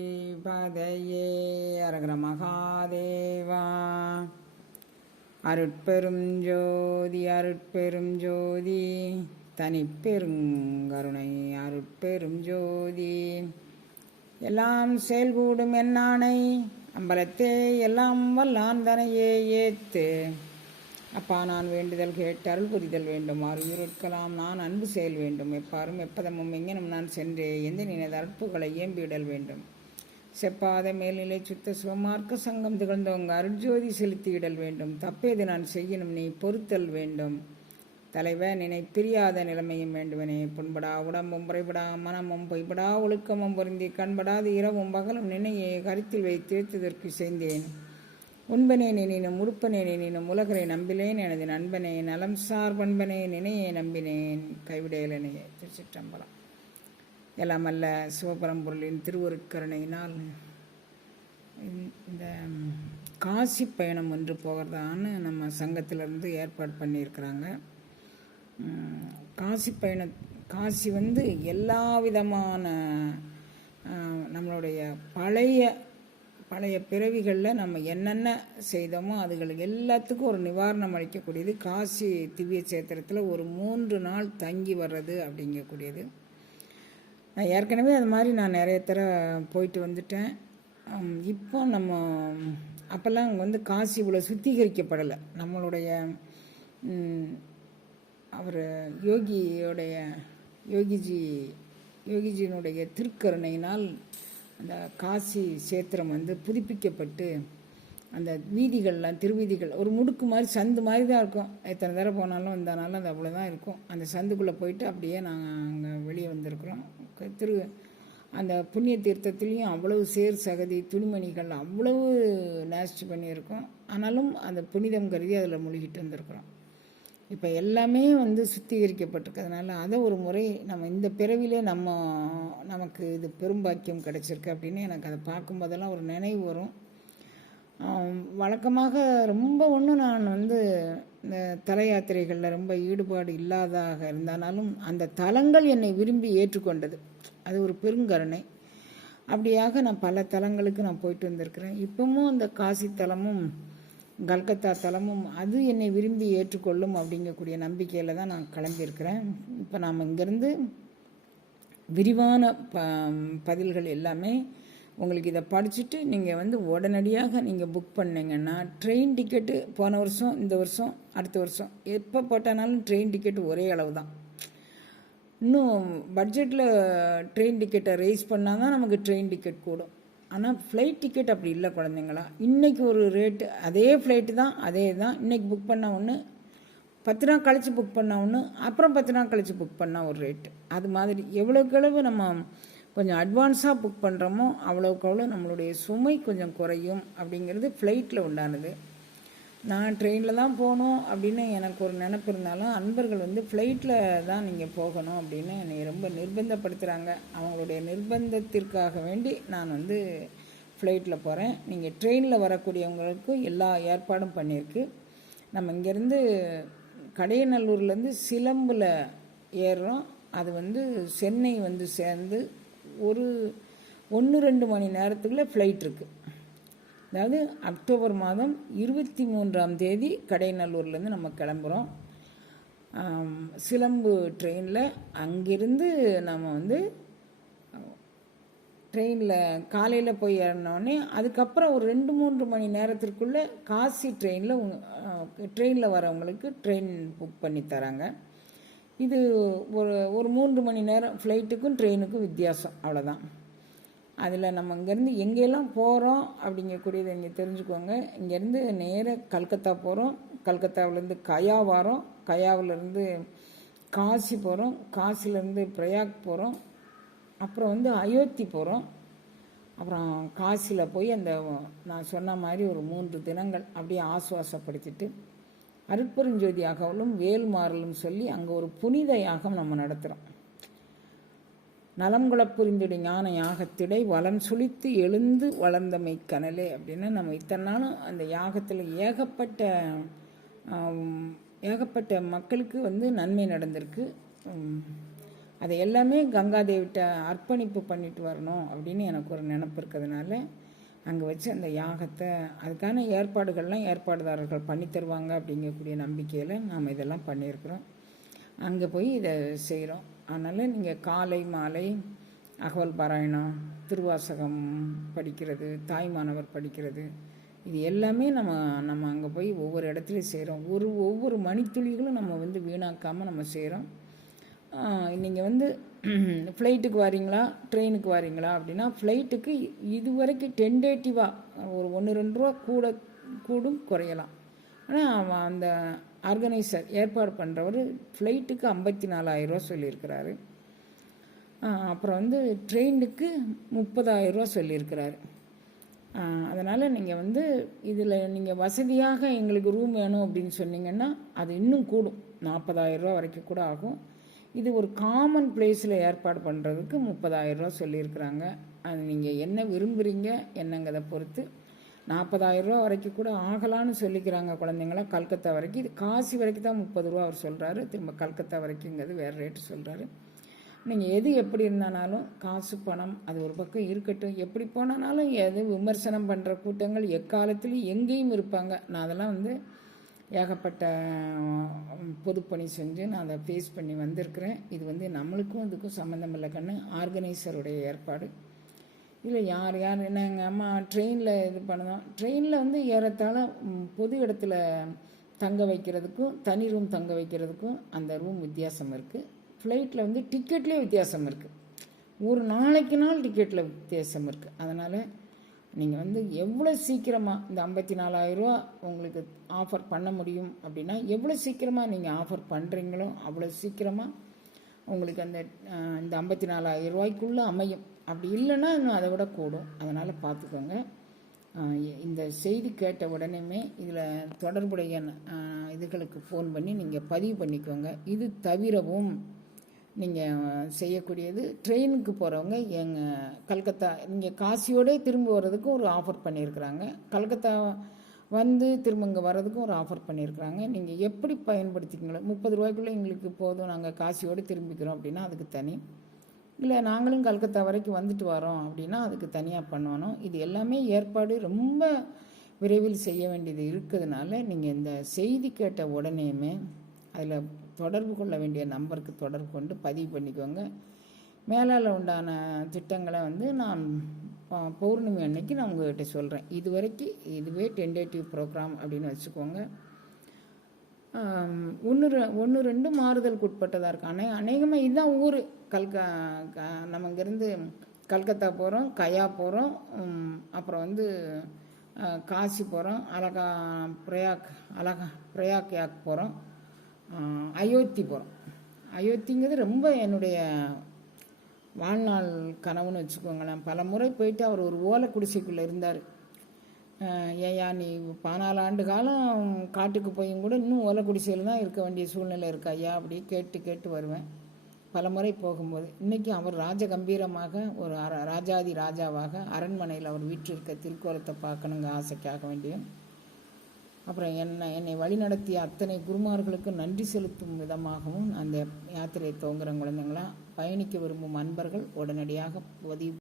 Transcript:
பதையே அரகர மகாதேவா. அருட்பெரும் ஜோதி அருட்பெரும் ஜோதி. தனிப்பெருங்கருணை அருட்பெரும் ஜோதி. எல்லாம் செயல்கூடும் என்னானை அம்பலத்தே எல்லாம் வல்லான் தனையே ஏத்து. அப்பா நான் வேண்டுதல் கேட்டு அருள் புரிதல் வேண்டும். உயிர்க்கலாம் நான் அன்பு செயல் வேண்டும். எப்பாரும் எப்பதமும் எங்கனும் நான் சென்று எந்த நினைத அற்புகளை ஏம்பிடல் வேண்டும். செப்பாத மேல்நிலை சுத்த சுகமார்க்க சங்கம் திகழ்ந்தவங்க அருட்ஜோதி செலுத்தியிடல் வேண்டும். தப்பேது நான் செய்யணும் நீ பொறுத்தல் வேண்டும். தலைவ நினை பிரியாத நிலைமையும் வேண்டுவனே. புண்படா உடம்பும் புறைபடா மனமும் பொய்படா ஒழுக்கமும் பொருந்தி கண்படாது இரவும் பகலும் நினையை கருத்தில் வைத்திருத்ததற்கு செய்தேன் உண்பனே நினினும் உடுப்பனே நினினும் உலகரை நம்பிலேன் எனது நண்பனே நலம் சார் பண்பனே நினையை நம்பினேன். கைவிடையலனையே திருச்சிற்றம்பலம். எல்லாம் அல்ல சிவபரம்பொருளின் திருவருட்கருணையினால் இந்த காசி பயணம் ஒன்று போகிறதான்னு நம்ம சங்கத்திலேருந்து ஏற்பாடு பண்ணியிருக்கிறாங்க. காசி பயணம் காசி வந்து எல்லா விதமான நம்மளுடைய பழைய பழைய பிறவிகளில் நம்ம என்னென்ன செய்தோமோ அதுகளுக்கு எல்லாத்துக்கும் ஒரு நிவாரணம் அளிக்கக்கூடியது காசி திவ்ய சேத்திரத்தில் ஒரு மூன்று நாள் தங்கி வர்றது அப்படிங்கக்கூடியது. நான் ஏற்கனவே அது மாதிரி நான் நிறைய தர போயிட்டு வந்துட்டேன். இப்போ நம்ம அப்போல்லாம் அங்கே வந்து காசி இவ்வளோ சுத்திகரிக்கப்படலை. நம்மளுடைய அவர் யோகியோடைய யோகிஜி யோகிஜியினுடைய திருக்கருணையினால் அந்த காசி சேத்திரம் வந்து புதுப்பிக்கப்பட்டு அந்த வீதிகள்லாம் திருவீதிகள் ஒரு முடுக்கு மாதிரி சந்து மாதிரி தான் இருக்கும். எத்தனை தடவை போனாலும் வந்தானாலும் அது அவ்வளோ தான் இருக்கும். அந்த சந்துக்குள்ளே போயிட்டு அப்படியே நாங்கள் அங்கே வெளியே வந்திருக்கிறோம். திரு அந்த புண்ணிய தீர்த்தத்துலேயும் அவ்வளவு சேர் சகதி துணிமணிகள் அவ்வளவு நேஸ்ட் பண்ணியிருக்கோம். ஆனாலும் அந்த புனிதம் கருதி அதில் மூழ்கிட்டு வந்திருக்கிறோம். இப்போ எல்லாமே வந்து சுத்திகரிக்கப்பட்டிருக்கிறதுனால அதை ஒரு முறை நம்ம இந்த பிறவிலே நம்ம நமக்கு இது பெரும்பாக்கியம் கிடச்சிருக்கு அப்படின்னு எனக்கு அதை பார்க்கும்போதெல்லாம் ஒரு நினைவு வரும். வழக்கமாக ரொம்ப ஒன்றும் நான் வந்து இந்த தல யாத்திரைகளில் ரொம்ப ஈடுபாடு இல்லாதாக இருந்தாலும் அந்த தலங்கள் என்னை விரும்பி ஏற்றுக்கொண்டது. அது ஒரு பெருங்கருணை. அப்படியாக நான் பல தலங்களுக்கு நான் போயிட்டு வந்திருக்கிறேன். இப்பவும் அந்த காசி தலமும் கல்கத்தா தலமும் அது என்னை விரும்பி ஏற்றுக்கொள்ளும் அப்படிங்கக்கூடிய நம்பிக்கையில் தான் நான் கிளம்பியிருக்கிறேன் இப்போ நாம் இங்கேருந்து விரிவான ப பதில்கள் எல்லாமே உங்களுக்கு இதை படிச்சுட்டு நீங்கள் வந்து உடனடியாக நீங்கள் புக் பண்ணிங்கன்னா ட்ரெயின் டிக்கெட்டு போன வருஷம் இந்த வருஷம் அடுத்த வருஷம் எப்போ போட்டானாலும் ட்ரெயின் டிக்கெட் ஒரே அளவு தான் இன்னும் பட்ஜெட்டில் ட்ரெயின் டிக்கெட்டை ரைஸ் பண்ணால் தான் நமக்கு ட்ரெயின் டிக்கெட் கூடும். ஆனால் ஃப்ளைட் டிக்கெட் அப்படி இல்லை குழந்தைங்களா. இன்றைக்கி ஒரு ரேட்டு அதே ஃப்ளைட்டு தான் அதே தான். இன்றைக்கி புக் பண்ண ஒன்று பத்து நாள் கழித்து புக் பண்ண ஒன்று அப்புறம் பத்து நாள் கழித்து புக் பண்ணால் ஒரு ரேட்டு அது மாதிரி எவ்வளோக்கு எவ்வளவு நம்ம கொஞ்சம் அட்வான்ஸாக புக் பண்ணுறோமோ அவ்வளோக்கு அவ்வளோ நம்மளுடைய சுமை கொஞ்சம் குறையும் அப்படிங்கிறது ஃப்ளைட்டில் உண்டானது. நான் ட்ரெயினில் தான் போகணும் அப்படின்னு எனக்கு ஒரு நினப்பு இருந்தாலும் அன்பர்கள் வந்து ஃப்ளைட்டில் தான் நீங்கள் போகணும் அப்படின்னு என்னை ரொம்ப நிர்பந்தப்படுத்துகிறாங்க அவங்களுடைய நிர்பந்தத்திற்காக வேண்டி நான் வந்து ஃப்ளைட்டில் போகிறேன் நீங்கள் ட்ரெயினில் வரக்கூடியவங்களுக்கும் எல்லா ஏற்பாடும் பண்ணியிருக்கு நம்ம இங்கேருந்து கடையநல்லூர்லேருந்து சிலம்பில் ஏறுறோம். அது வந்து சென்னை வந்து சேர்ந்து ஒரு ஒன்று ரெண்டு மணி நேரத்துக்குள்ளே ஃப்ளைட் இருக்குது அதாவது அக்டோபர் மாதம் இருபத்தி மூன்றாம் தேதி கடைநல்லூர்லேருந்து நம்ம கிளம்புறோம். சிலம்பு ட்ரெயினில் அங்கிருந்து நம்ம வந்து ட்ரெயினில் காலையில் போய் இறங்கினோடனே அதுக்கப்புறம் ஒரு ரெண்டு மூன்று மணி நேரத்திற்குள்ளே காசி ட்ரெயினில் ட்ரெயினில் வரவங்களுக்கு ட்ரெயின் புக் பண்ணி தராங்க. இது ஒரு ஒரு மூன்று மணி நேரம் ஃப்ளைட்டுக்கும் ட்ரெயினுக்கும் வித்தியாசம். அவ்வளோதான் அதில் நம்ம இங்கேருந்து எங்கெல்லாம் போகிறோம் அப்படிங்கக்கூடியதை இங்கே தெரிஞ்சுக்கோங்க. இங்கேருந்து நேராக கல்கத்தா போகிறோம் கல்கத்தாவிலேருந்து கயா வரோம். கயாவிலேருந்து காசி போகிறோம் காசிலேருந்து பிரயாக் போகிறோம் அப்புறம் வந்து அயோத்தி போகிறோம் அப்புறம் காசியில் போய் அந்த நான் சொன்ன மாதிரி ஒரு மூன்று தினங்கள் அப்படியே ஆசுவாசப்படுத்திட்டு அருட்பெருஞ்சோதி யாகவலும் வேல்மாறலும் சொல்லி அங்கே ஒரு புனித யாகம் நம்ம நடத்துகிறோம் நலங்குளப் புரிந்திடு ஞான யாகத்திடை வளம் சுழித்து எழுந்து வளர்ந்தமை கனலே அப்படின்னு நம்ம இத்தனை நாளும் அந்த யாகத்தில் ஏகப்பட்ட ஏகப்பட்ட மக்களுக்கு வந்து நன்மை நடந்திருக்கு. அதை எல்லாமே கங்காதேவிட்ட அர்ப்பணிப்பு பண்ணிட்டு வரணும் அப்படின்னு எனக்கு ஒரு நினப்பு இருக்கிறதுனால அங்கே வச்சு அந்த யாகத்தை அதுக்கான ஏற்பாடுகள்லாம் ஏற்பாடுதாரர்கள் பண்ணி தருவாங்க அப்படிங்கக்கூடிய நம்பிக்கையில் நாம் இதெல்லாம் பண்ணியிருக்கிறோம். அங்கே போய் இதை செய்கிறோம் அதனால் நீங்கள் காலை மாலை அகவல் பாராயணம் திருவாசகம் படிக்கிறது தாய்மானவர் படிக்கிறது இது எல்லாமே நம்ம நம்ம அங்கே போய் ஒவ்வொரு இடத்துலையும் செய்கிறோம் ஒரு ஒவ்வொரு மணித்துளிகளும் நம்ம வந்து வீணாக்காமல் நம்ம செய்கிறோம் நீங்கள் வந்து ஃப்ளைட்டுக்கு வரீங்களா? ட்ரெயினுக்கு வரீங்களா? அப்படின்னா ஃப்ளைட்டுக்கு இது வரைக்கும் டென்டேட்டிவாக ஒரு ஒன்று ரெண்டு ரூபா கூட கூடும் குறையலாம். ஆனால் அந்த ஆர்கனைசர் ஏற்பாடு பண்ணுறவர் ஃப்ளைட்டுக்கு ஐம்பத்தி நாலாயிரரூவா சொல்லியிருக்கிறாரு. அப்புறம் வந்து ட்ரெயினுக்கு முப்பதாயிரரூவா சொல்லியிருக்கிறாரு. அதனால் நீங்கள் வந்து இதில் நீங்கள் வசதியாக எங்களுக்கு ரூம் வேணும் அப்படின்னு சொன்னீங்கன்னா அது இன்னும் கூடும். நாற்பதாயிரரூவா வரைக்கும் கூட ஆகும். இது ஒரு காமன் பிளேஸில் ஏற்பாடு பண்ணுறதுக்கு முப்பதாயிரரூவா சொல்லியிருக்கிறாங்க. அது நீங்கள் என்ன விரும்புகிறீங்க என்னங்கிறத பொறுத்து. நாற்பதாயிரரூவா வரைக்கும் கூட ஆகலான்னு சொல்லிக்கிறாங்க குழந்தைங்களாம் கல்கத்தா வரைக்கும் இது காசி வரைக்கும் தான் முப்பது ரூபா அவர் சொல்கிறாரு திரும்ப கல்கத்தா வரைக்குங்கிறது வேறு ரேட்டு சொல்கிறாரு நீங்கள் எது எப்படி இருந்தானாலும் காசு பணம் அது ஒரு பக்கம் இருக்கட்டும். எப்படி போனாலும் எது விமர்சனம் பண்ணுற கூட்டங்கள் எக்காலத்துலேயும் எங்கேயும் இருப்பாங்க. நான் அதெல்லாம் வந்து ஏகப்பட்ட பொதுப்பணி செஞ்சு நான் அதை ஃபேஸ் பண்ணி வந்திருக்கிறேன். இது வந்து நம்மளுக்கும் இதுக்கும் சம்மந்தம் இல்லை கண்ணு. ஆர்கனைசருடைய ஏற்பாடு. இல்லை யார் யார் என்ன எங்கள் அம்மா ட்ரெயினில் இது பண்ணணும் ட்ரெயினில் வந்து ஏறத்தாழ பொது இடத்துல தங்க வைக்கிறதுக்கும் தனி ரூம் தங்க வைக்கிறதுக்கும் அந்த ரூம் வித்தியாசம் இருக்குது ஃப்ளைட்டில் வந்து டிக்கெட்லேயே வித்தியாசம் இருக்குது ஒரு நாளைக்கு நாள் டிக்கெட்டில் வித்தியாசம் இருக்குது அதனால் நீங்கள் வந்து எவ்வளோ சீக்கிரமாக இந்த ஐம்பத்தி நாலாயிரரூவா உங்களுக்கு ஆஃபர் பண்ண முடியும் அப்படின்னா எவ்வளோ சீக்கிரமாக நீங்கள் ஆஃபர் பண்ணுறீங்களோ அவ்வளோ சீக்கிரமாக உங்களுக்கு அந்த இந்த ஐம்பத்தி நாலாயிரம் ரூபாய்க்குள்ளே அமையும். அப்படி இல்லைன்னா இன்னும் அதை விட கூடும். அதனால் பார்த்துக்கோங்க. இந்த செய்தி கேட்ட உடனேமே இதில் தொடர்புடைய இதுகளுக்கு ஃபோன் பண்ணி நீங்கள் பதிவு பண்ணிக்கோங்க. இது தவிரவும் நீங்கள் செய்யக்கூடியது. ட்ரெயினுக்கு போகிறவங்க எங்கள் கல்கத்தா நீங்கள் காசியோடே திரும்ப வர்றதுக்கும் ஒரு ஆஃபர் பண்ணியிருக்கிறாங்க கல்கத்தா வந்து திரும்ப இங்கே வர்றதுக்கும் ஒரு ஆஃபர் பண்ணியிருக்கிறாங்க நீங்கள் எப்படி பயன்படுத்திக்கங்களோ முப்பது ரூபாய்க்குள்ளே எங்களுக்கு போதும் நாங்கள் காசியோடு திரும்பிக்கிறோம் அப்படின்னா அதுக்கு தனி. இல்லை நாங்களும் கல்கத்தா வரைக்கும் வந்துட்டு வரோம் அப்படின்னா அதுக்கு தனியாக பண்ணணும். இது எல்லாமே ஏற்பாடு ரொம்ப விரைவில் செய்ய வேண்டியது இருக்கிறதுனால நீங்கள் இந்த செய்தி கேட்ட உடனேயுமே அதில் தொடர்பு கொள்ள வேண்டிய நம்பருக்கு தொடர்பு கொண்டு பதிவு பண்ணிக்கோங்க. மேலால் உண்டான திட்டங்களை வந்து நான் பௌர்ணமி அன்னைக்கு நான் உங்கள்கிட்ட சொல்கிறேன் இது வரைக்கும் இதுவே டென்டேட்டிவ் ப்ரோக்ராம் அப்படின்னு வச்சுக்கோங்க. ஒன்று ஒன்று ரெண்டு மாறுதலுக்கு உட்பட்டதாக இருக்கு. அநே அநேகமாக இதுதான் ஊர். கல்கா நம்ம இங்கேருந்து கல்கத்தா போகிறோம் கயா போகிறோம் அப்புறம் வந்து காசி போகிறோம் அலகா பிரயாக் அலகா பிரயாக் யாக் போகிறோம் அயோத்தி போகிறோம் அயோத்திங்கிறது ரொம்ப என்னுடைய வாழ்நாள் கனவுன்னு வச்சுக்கோங்களேன். பல முறை போயிட்டு அவர் ஒரு ஓலை குடிசைக்குள்ளே இருந்தார். ஏயா நீ பதினாலு ஆண்டு காலம் காட்டுக்கு போயும் கூட இன்னும் ஓலை குடிசையில் தான் இருக்க வேண்டிய சூழ்நிலை இருக்கா ஐயா அப்படி கேட்டு கேட்டு வருவேன். பல முறை போகும்போது. இன்றைக்கி அவர் ராஜ கம்பீரமாக ஒரு ராஜாதி ராஜாவாக அரண்மனையில் அவர் வீற்றிருக்க திருக்கோலத்தை பார்க்கணுங்க ஆசைக்காக வேண்டியும் அப்புறம் என்னை என்னை வழிநடத்திய அத்தனை குருமார்களுக்கு நன்றி செலுத்தும் விதமாகவும் அந்த யாத்திரை துவங்குற குழந்தைங்களாம் பயணிக்க விரும்பும் அன்பர்கள் உடனடியாக பதிவு